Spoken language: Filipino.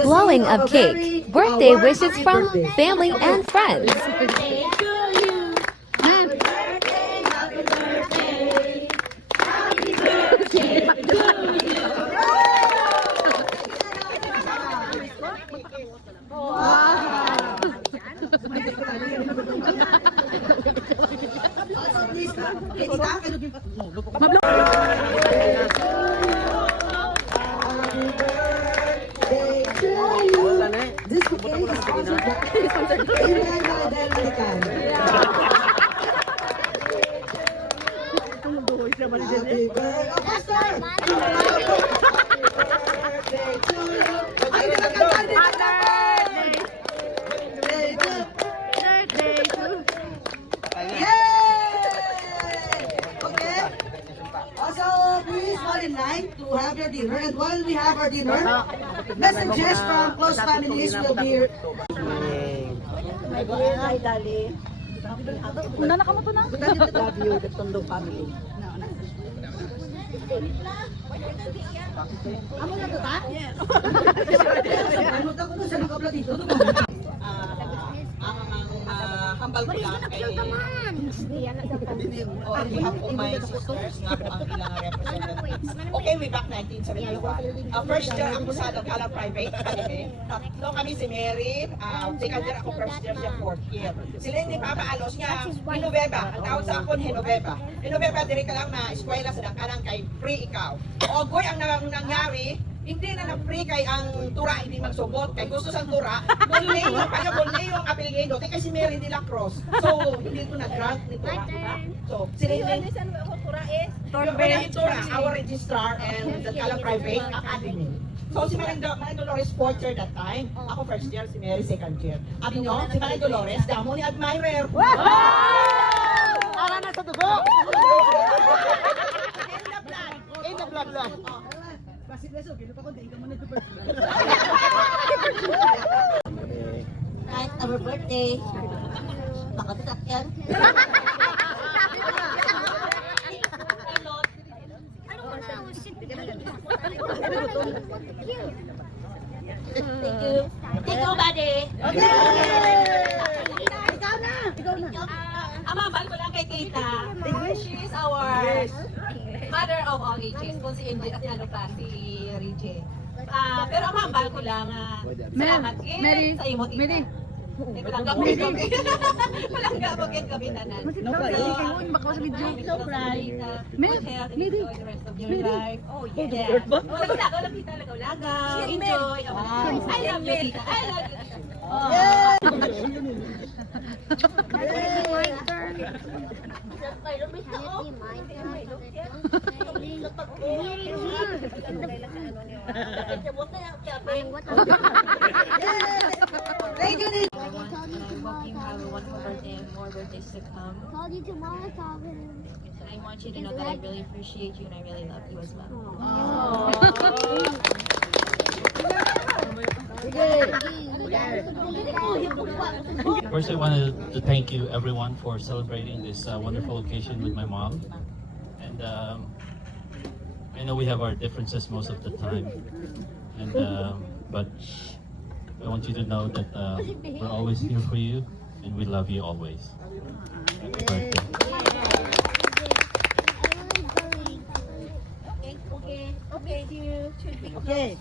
Blowing of cake. Birthday wishes from family and friends. To have your dinner, and while we have our dinner, messages from close families will be. Hi, Dali. Una na ka mo to na? Love you, the Tondo family. Amo na to ba? Yes. Ano ta ko sa nakabla dito? Hambal ko lang kay on behalf of my sisters nga ako ang ilang representatives. Okay, we back 1971. First year ako sa Dagala Private Academy. Tatlo kami si Mary, second year ako first year siya fourth year. Sila ni Papa Alos nga, Hinoveva, ang tawag sa akon Hinoveva. Hinoveva, diri ka lang na eskwela sa Dangkalang kay free ikaw. Ogoy ang nangyari, hindi na na-free kay ang tura hindi magsubot kay gusto sang tura Bolneo kaya Bolneo ang apelyido kay si Mary de la Cruz, so hindi ko na-grant ni tura, diba? So sila yung tura is tura our registrar and the Kala Private Academy. So si Manay Dolores fourth year that time, ako first year, si Mary second year. Abi no, si Manay Dolores damo ni admirer. Ara na sa dugo! In the blood. Kahit our birthday, nakatatak yan. Thank you. Thank you, buddy. Ikaw na. Ama, balik ko lang kay Tita. She is our mother of all ages. Kung si MJ at ano pa, si Rije. Pero ama, balik ko lang. Salamat sa imo, Tita. Hindi ko lang gabugin kami. Walang gabugin kami nanan. No cry. Baka sa video. No cry. Good health and enjoy the rest of your life. Oh, yeah. Walang kita, lagaw-lagaw. Enjoy. I love you, Tita. I love you, Tita. Hope you have a wonderful birthday and more birthdays to come. Called you tomorrow, Calvin. And I want you to know that I really appreciate you and I really love you as well. First, I wanted to thank you, everyone, for celebrating this wonderful occasion with my mom. And I know we have our differences most of the time, and but I want you to know that we're always here for you, and we love you always. Happy birthday. Okay. Okay.